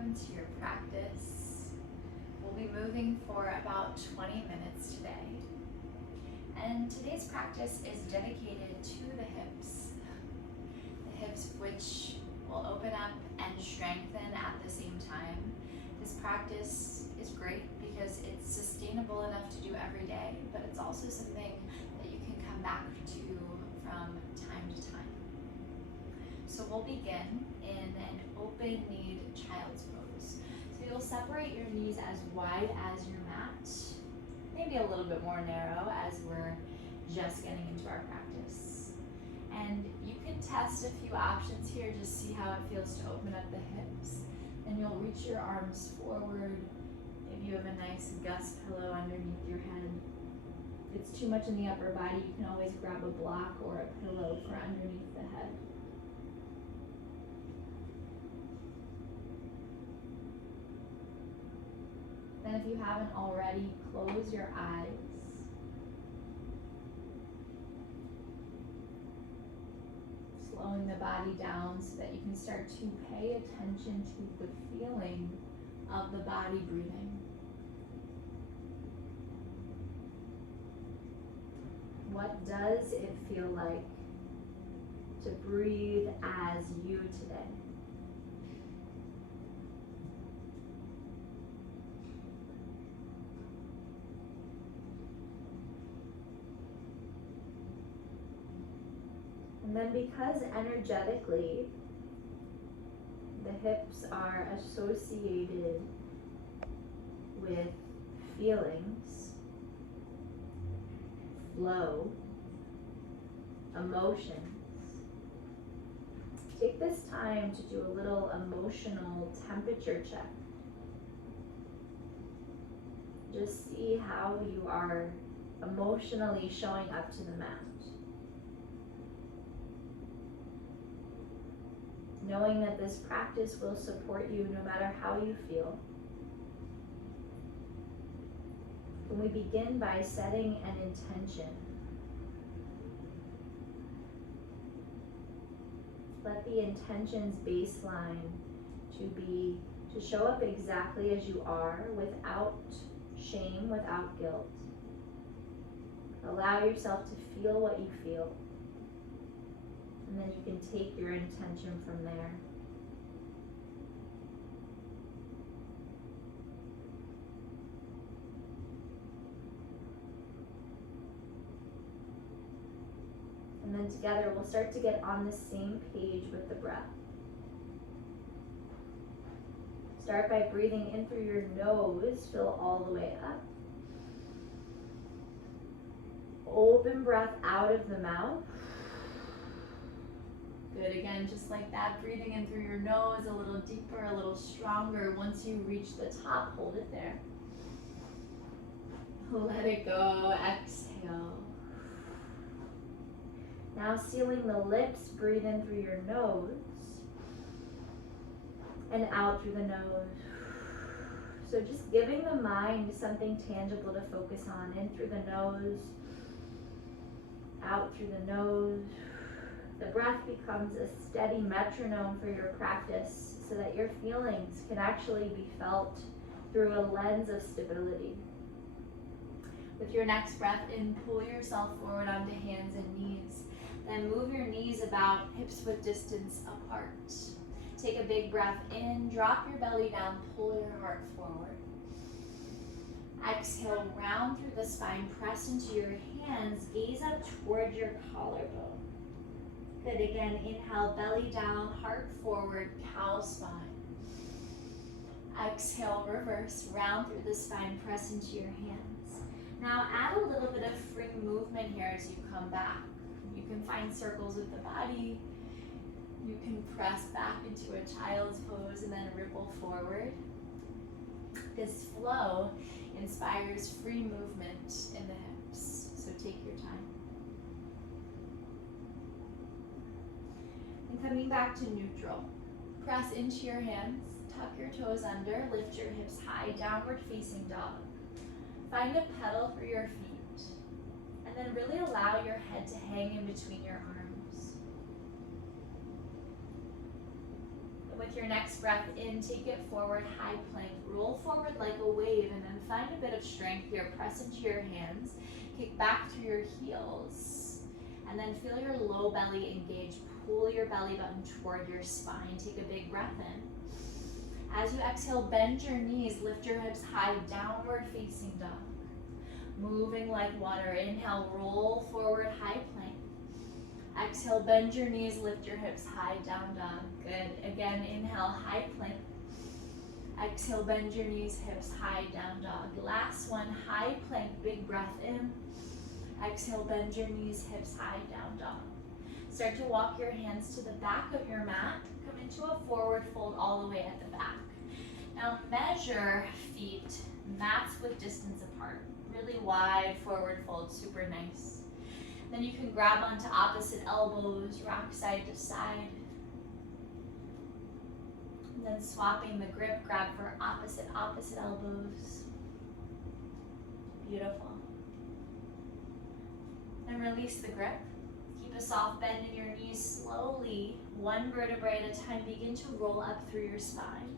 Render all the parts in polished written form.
welcome to your practice. We'll be moving for about 20 minutes today. And today's practice is dedicated to the hips. The hips which will open up and strengthen at the same time. This practice is great because it's sustainable enough to do every day, but it's also something that you can come back to from time to time. So we'll begin in an open-kneed child's pose. So you'll separate your knees as wide as your mat, maybe a little bit more narrow as we're just getting into our practice. And you can test a few options here, just see how it feels to open up the hips. And you'll reach your arms forward. If you have a nice gust pillow underneath your head. If it's too much in the upper body, you can always grab a block or a pillow for underneath the head. Then if you haven't already, close your eyes. Slowing the body down so that you can start to pay attention to the feeling of the body breathing. What does it feel like to breathe as you today? And then because energetically the hips are associated with feelings, flow, emotions, take this time to do a little emotional temperature check. Just see how you are emotionally showing up to the mat. Knowing that this practice will support you no matter how you feel. When we begin by setting an intention, let the intention's baseline to show up exactly as you are, without shame, without guilt. Allow yourself to feel what you feel. And then you can take your intention from there. And then together we'll start to get on the same page with the breath. Start by breathing in through your nose, fill all the way up. Open breath out of the mouth. Good, again, just like that, breathing in through your nose, a little deeper, a little stronger. Once you reach the top, hold it there. Let it go, exhale. Now sealing the lips, breathe in through your nose and out through the nose. So just giving the mind something tangible to focus on. In through the nose, out through the nose. The breath becomes a steady metronome for your practice so that your feelings can actually be felt through a lens of stability. With your next breath in, pull yourself forward onto hands and knees. Then move your knees about hips-width distance apart. Take a big breath in, drop your belly down, pull your heart forward. Exhale, round through the spine, press into your hands, gaze up toward your collarbone. Good, again, inhale, belly down, heart forward, cow spine. Exhale, reverse, round through the spine, press into your hands. Now add a little bit of free movement here as you come back. You can find circles with the body. You can press back into a child's pose and then ripple forward. This flow inspires free movement in the hips, so take your time. And coming back to neutral, press into your hands, tuck your toes under, lift your hips high, downward facing dog. Find a pedal for your feet, and then really allow your head to hang in between your arms. With your next breath in, take it forward, high plank. Roll forward like a wave and then find a bit of strength here. Press into your hands. Kick back through your heels. And then feel your low belly engage. Pull your belly button toward your spine. Take a big breath in. As you exhale, bend your knees. Lift your hips high, downward facing dog. Moving like water. Inhale, roll forward, high plank. Exhale, bend your knees, lift your hips high, down dog. Good. Again, inhale, high plank. Exhale, bend your knees, hips high, down dog. Last one, high plank, big breath in. Exhale, bend your knees, hips high, down dog. Start to walk your hands to the back of your mat. Come into a forward fold all the way at the back. Now measure feet, mats with distance apart. Really wide forward fold, super nice. Then you can grab onto opposite elbows, rock side to side. And then swapping the grip, grab for opposite elbows. Beautiful. And release the grip. Keep a soft bend in your knees slowly, one vertebrae at a time. Begin to roll up through your spine.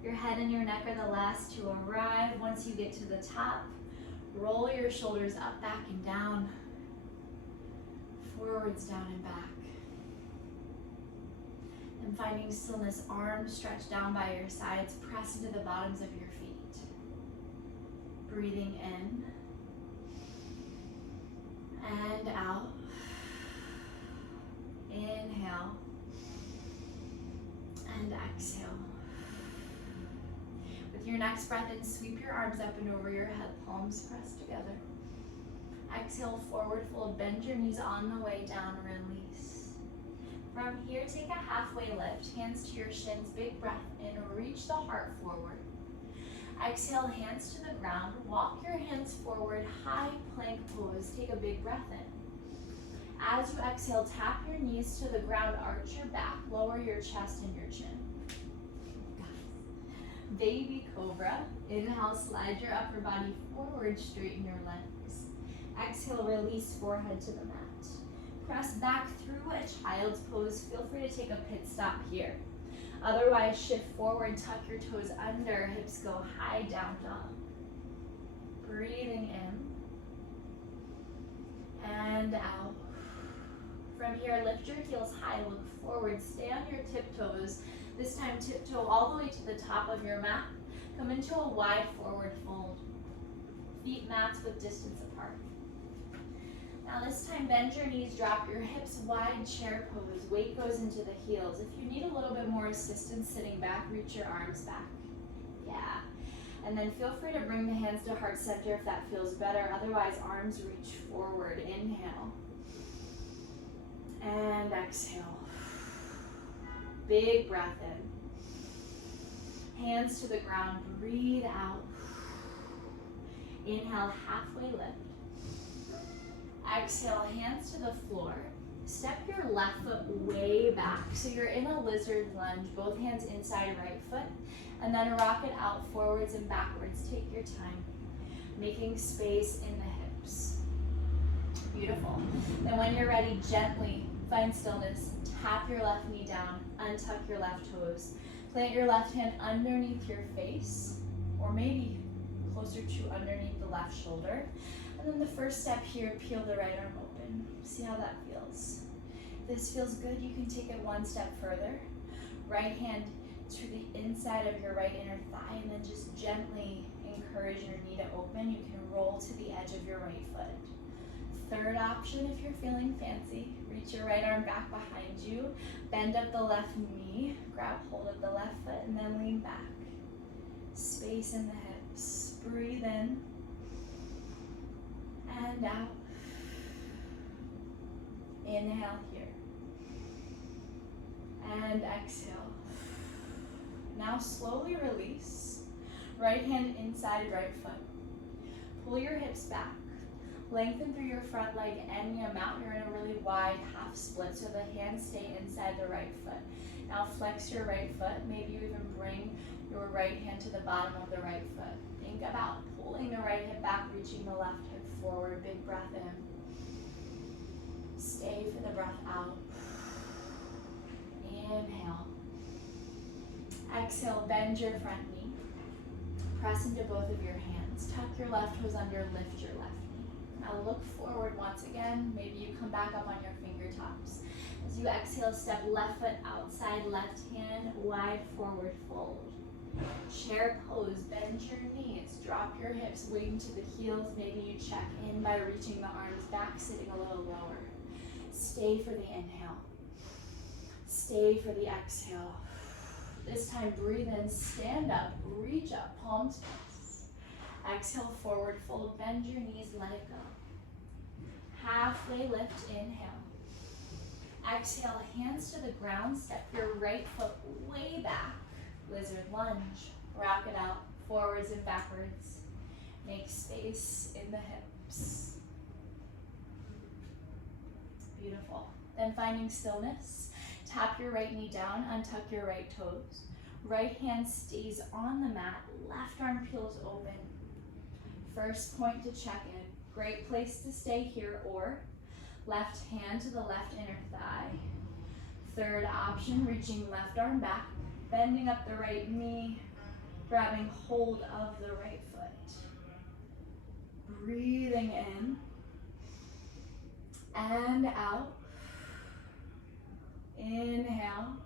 Your head and your neck are the last to arrive. Once you get to the top, roll your shoulders up, back, and down. Forwards, down, and back. And finding stillness, arms stretched down by your sides, press into the bottoms of your feet. Breathing in and out. Inhale and exhale. With your next breath in, sweep your arms up and over your head, palms pressed together. Exhale, forward fold, bend your knees on the way down, release. From here, take a halfway lift, hands to your shins, big breath in, reach the heart forward. Exhale, hands to the ground, walk your hands forward, high plank pose, take a big breath in. As you exhale, tap your knees to the ground, arch your back, lower your chest and your chin. Baby Cobra, inhale, slide your upper body forward, straighten your legs. Exhale, release forehead to the mat. Press back through a child's pose. Feel free to take a pit stop here. Otherwise, shift forward, tuck your toes under, hips go high, down dog. Breathing in and out. From here, lift your heels high, look forward, stay on your tiptoes. This time, tiptoe all the way to the top of your mat. Come into a wide forward fold. Feet mats with distance apart. Now this time, bend your knees, drop your hips, wide chair pose. Weight goes into the heels. If you need a little bit more assistance sitting back, reach your arms back. Yeah. And then feel free to bring the hands to heart center if that feels better. Otherwise, arms reach forward. Inhale. And exhale. Big breath in. Hands to the ground, breathe out. Inhale, halfway lift. Exhale, hands to the floor. Step your left foot way back. So you're in a lizard lunge, both hands inside right foot. And then rock it out forwards and backwards. Take your time, making space in the hips. Beautiful. Then when you're ready, gently find stillness. Tap your left knee down, untuck your left toes. Plant your left hand underneath your face, or maybe closer to underneath the left shoulder. And then the first step here, peel the right arm open. See how that feels. If this feels good, you can take it one step further. Right hand to the inside of your right inner thigh, and then just gently encourage your knee to open. You can roll to the edge of your right foot. Third option, if you're feeling fancy, reach your right arm back behind you, bend up the left knee, grab hold of the left foot, and then lean back. Space in the hips. Breathe in and out. Inhale here. And exhale. Now slowly release. Right hand inside right foot. Pull your hips back. Lengthen through your front leg any amount. You're in a really wide half split, so the hands stay inside the right foot. Now flex your right foot. Maybe you even bring your right hand to the bottom of the right foot. Think about pulling the right hip back, reaching the left hip forward. Big breath in. Stay for the breath out. Inhale. Exhale, bend your front knee. Press into both of your hands. Tuck your left toes under, lift your left knee. Now look forward once again. Maybe you come back up on your fingertips. As you exhale, step left foot outside, left hand wide forward fold. Chair pose, bend your knees, drop your hips, weighting to the heels. Maybe you check in by reaching the arms back, sitting a little lower. Stay for the inhale. Stay for the exhale. This time, breathe in, stand up, reach up, palms face. Exhale, forward fold, bend your knees, let it go. Halfway lift, inhale. Exhale, hands to the ground, step your right foot way back. Lizard lunge, rock it out, forwards and backwards. Make space in the hips. Beautiful. Then finding stillness, tap your right knee down, untuck your right toes. Right hand stays on the mat, left arm peels open. First point to check in. Great place to stay here, or left hand to the left inner thigh. Third option, reaching left arm back, bending up the right knee, grabbing hold of the right foot. Breathing in and out. Inhale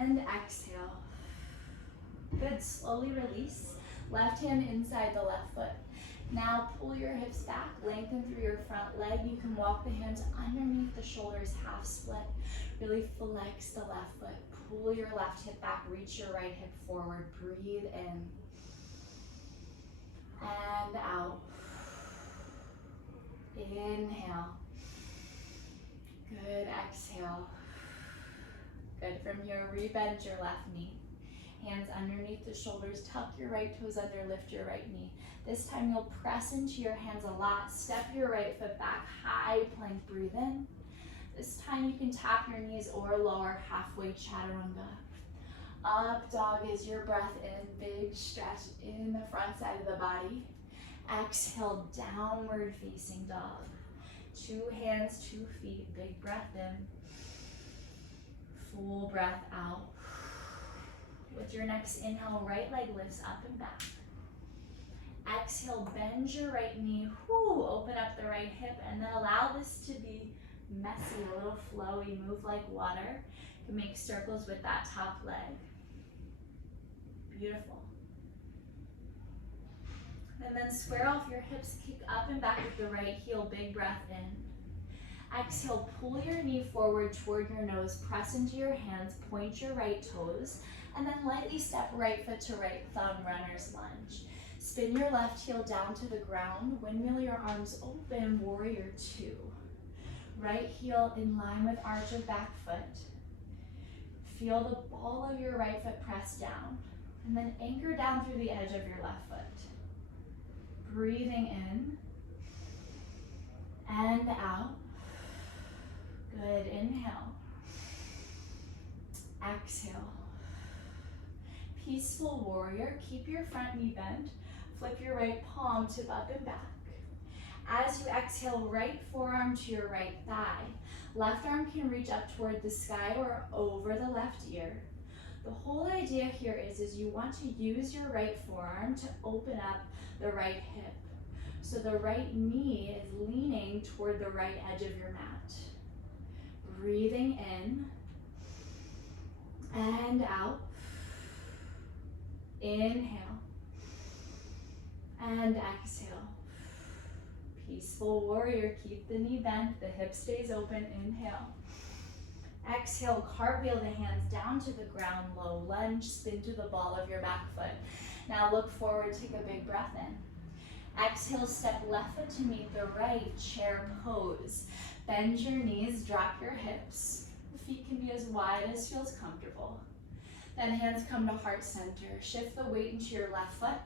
and exhale. Good, slowly release. Left hand inside the left foot. Now pull your hips back, lengthen through your front leg. You can walk the hands underneath the shoulders, half split. Really flex the left foot. Pull your left hip back, reach your right hip forward. Breathe in and out. Inhale. Good, exhale. Good, from here, rebend your left knee. Hands underneath the shoulders, tuck your right toes under, lift your right knee. This time you'll press into your hands a lot. Step your right foot back, high plank, breathe in. This time you can tap your knees or lower, halfway chaturanga. Up dog is your breath in, big stretch in the front side of the body. Exhale, downward facing dog. 2 hands, 2 feet, big breath in. Full breath out. With your next inhale, right leg lifts up and back. Exhale, bend your right knee, open up the right hip, and then allow this to be messy, a little flowy, move like water. You can make circles with that top leg. Beautiful. And then square off your hips, kick up and back with the right heel, big breath in. Exhale, pull your knee forward toward your nose, press into your hands, point your right toes, and then lightly step right foot to right thumb, runner's lunge. Spin your left heel down to the ground, windmill your arms open, warrior 2. Right heel in line with arch of back foot. Feel the ball of your right foot press down, and then anchor down through the edge of your left foot. Breathing in and out. Good, inhale. Exhale. Peaceful warrior, keep your front knee bent. Flip your right palm to up and back. As you exhale, right forearm to your right thigh. Left arm can reach up toward the sky or over the left ear. The whole idea here is you want to use your right forearm to open up the right hip. So the right knee is leaning toward the right edge of your mat. Breathing in and out. Inhale and exhale. Peaceful warrior, keep the knee bent, the hip stays open, inhale. Exhale, cartwheel the hands down to the ground, low lunge, spin to the ball of your back foot. Now look forward, take a big breath in. Exhale, step left foot to meet the right, chair pose. Bend your knees, drop your hips. The feet can be as wide as feels comfortable. Then hands come to heart center. Shift the weight into your left foot.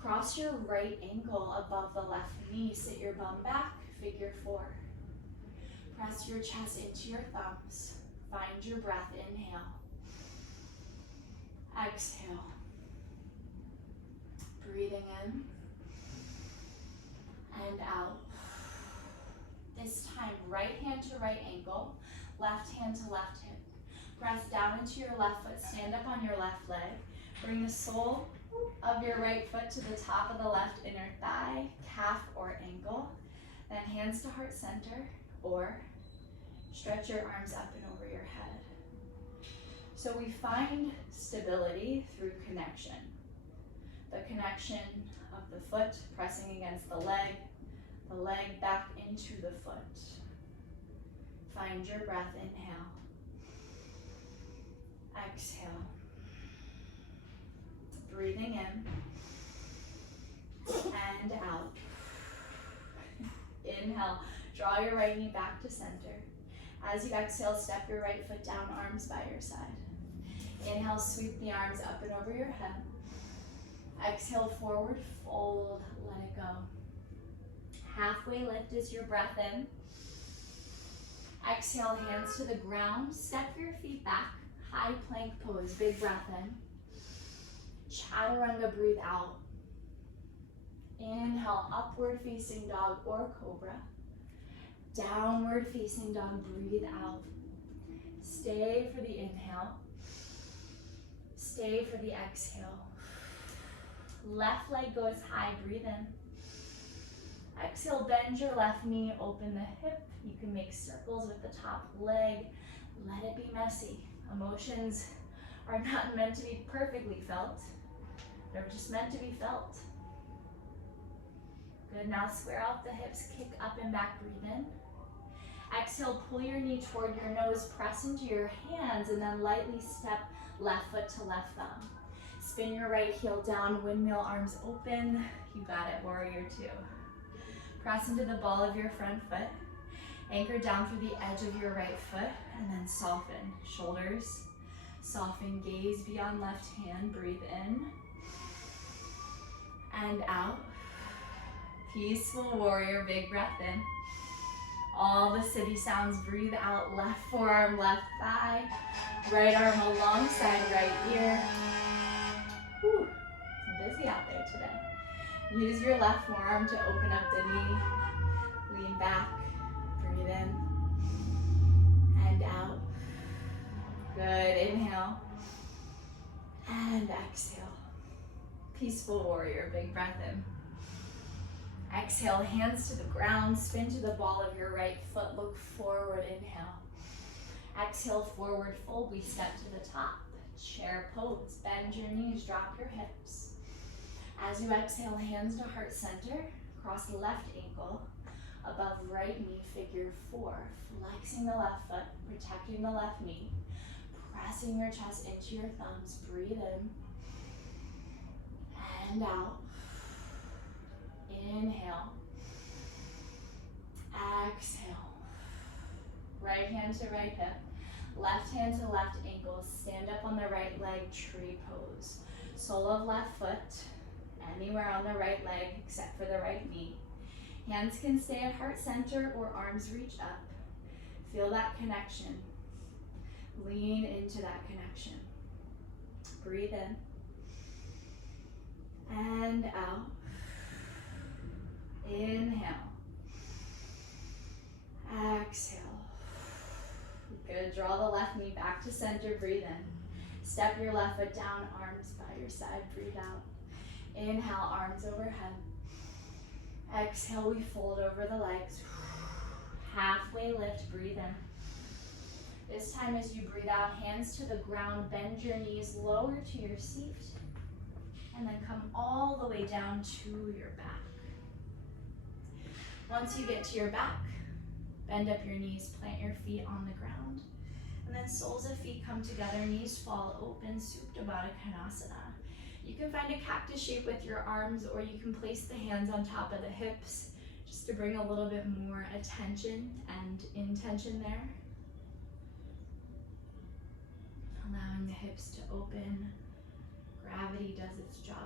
Cross your right ankle above the left knee. Sit your bum back, figure 4. Press your chest into your thumbs. Find your breath, inhale. Exhale. Breathing in and out. This time, right hand to right ankle, left hand to left hip. Press down into your left foot, stand up on your left leg. Bring the sole of your right foot to the top of the left inner thigh, calf or ankle. Then hands to heart center, or stretch your arms up and over your head. So we find stability through connection. The connection of the foot pressing against the leg back into the foot. Find your breath, inhale. Exhale. Breathing in and out. Inhale, draw your right knee back to center. As you exhale, step your right foot down, arms by your side. Inhale, sweep the arms up and over your head. Exhale, forward fold, let it go. Halfway lift is your breath in. Exhale, hands to the ground. Step your feet back. High plank pose, big breath in. Chaturanga, breathe out. Inhale, upward facing dog or cobra. Downward facing dog, breathe out. Stay for the inhale. Stay for the exhale. Left leg goes high, breathe in. Exhale, bend your left knee, open the hip. You can make circles with the top leg. Let it be messy. Emotions are not meant to be perfectly felt. They're just meant to be felt. Good, now square out the hips, kick up and back, breathe in. Exhale, pull your knee toward your nose, press into your hands, and then lightly step left foot to left thumb. Spin your right heel down, windmill arms open. You got it, warrior two. Press into the ball of your front foot. Anchor down through the edge of your right foot, and then soften. Shoulders, soften, gaze beyond left hand, breathe in and out. Peaceful warrior, big breath in. All the city sounds, breathe out. Left forearm, left thigh. Right arm alongside right ear. Whew, it's busy out there today. Use your left forearm to open up the knee. Lean back, breathe in and out. Good, inhale and exhale. Peaceful warrior, big breath in. Exhale, hands to the ground, spin to the ball of your right foot, look forward, inhale. Exhale, forward fold, we step to the top. Chair pose, bend your knees, drop your hips. As you exhale, hands to heart center, cross left ankle, above right knee, figure four. Flexing the left foot, protecting the left knee, pressing your chest into your thumbs, breathe in and out. Inhale, exhale. Right hand to right hip, left hand to left ankle, stand up on the right leg, tree pose. Sole of left foot, anywhere on the right leg except for the right knee. Hands can stay at heart center or arms reach up. Feel that connection. Lean into that connection. Breathe in and out. Inhale. Exhale. Good. Draw the left knee back to center. Breathe in. Step your left foot down, arms by your side. Breathe out. Inhale, arms overhead. Exhale, we fold over the legs. Halfway lift, breathe in. This time as you breathe out, hands to the ground, bend your knees, lower to your seat, and then come all the way down to your back. Once you get to your back, bend up your knees, plant your feet on the ground, and then soles of feet come together, knees fall open, Supta Baddha Konasana. You can find a cactus shape with your arms, or you can place the hands on top of the hips just to bring a little bit more attention and intention there. Allowing the hips to open. Gravity does its job.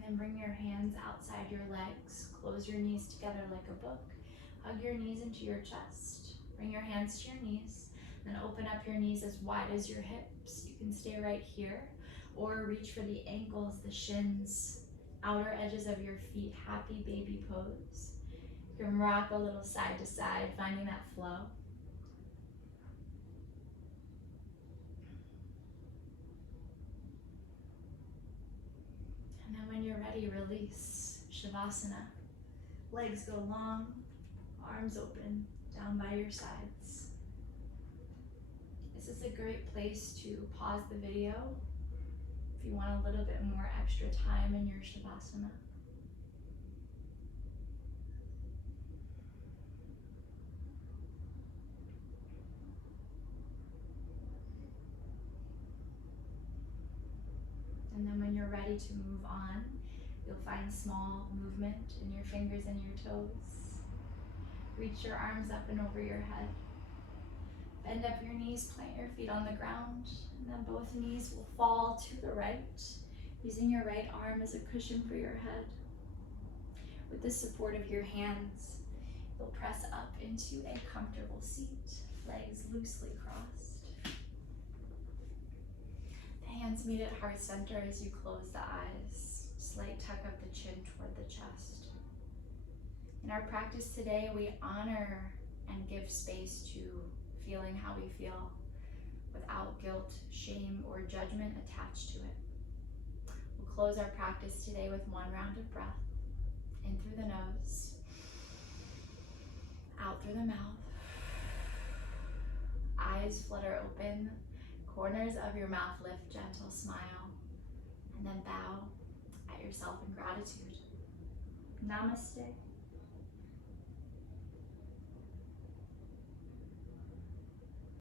And then bring your hands outside your legs. Close your knees together like a book. Hug your knees into your chest. Bring your hands to your knees. Then open up your knees as wide as your hips. You can stay right here or reach for the ankles, the shins, outer edges of your feet. Happy baby pose. You can rock a little side to side, finding that flow. And then when you're ready, release. Shavasana. Legs go long, arms open, down by your sides. This is a great place to pause the video if you want a little bit more extra time in your Shavasana. And then when you're ready to move on, you'll find small movement in your fingers and your toes. Reach your arms up and over your head. Bend up your knees, plant your feet on the ground, and then both knees will fall to the right, using your right arm as a cushion for your head. With the support of your hands, you'll press up into a comfortable seat, legs loosely crossed. The hands meet at heart center as you close the eyes. Slight tuck of the chin toward the chest. In our practice today, we honor and give space to feeling how we feel without guilt, shame, or judgment attached to it. We'll close our practice today with one round of breath. In through the nose, out through the mouth. Eyes flutter open, corners of your mouth lift, gentle smile, and then bow at yourself in gratitude. Namaste.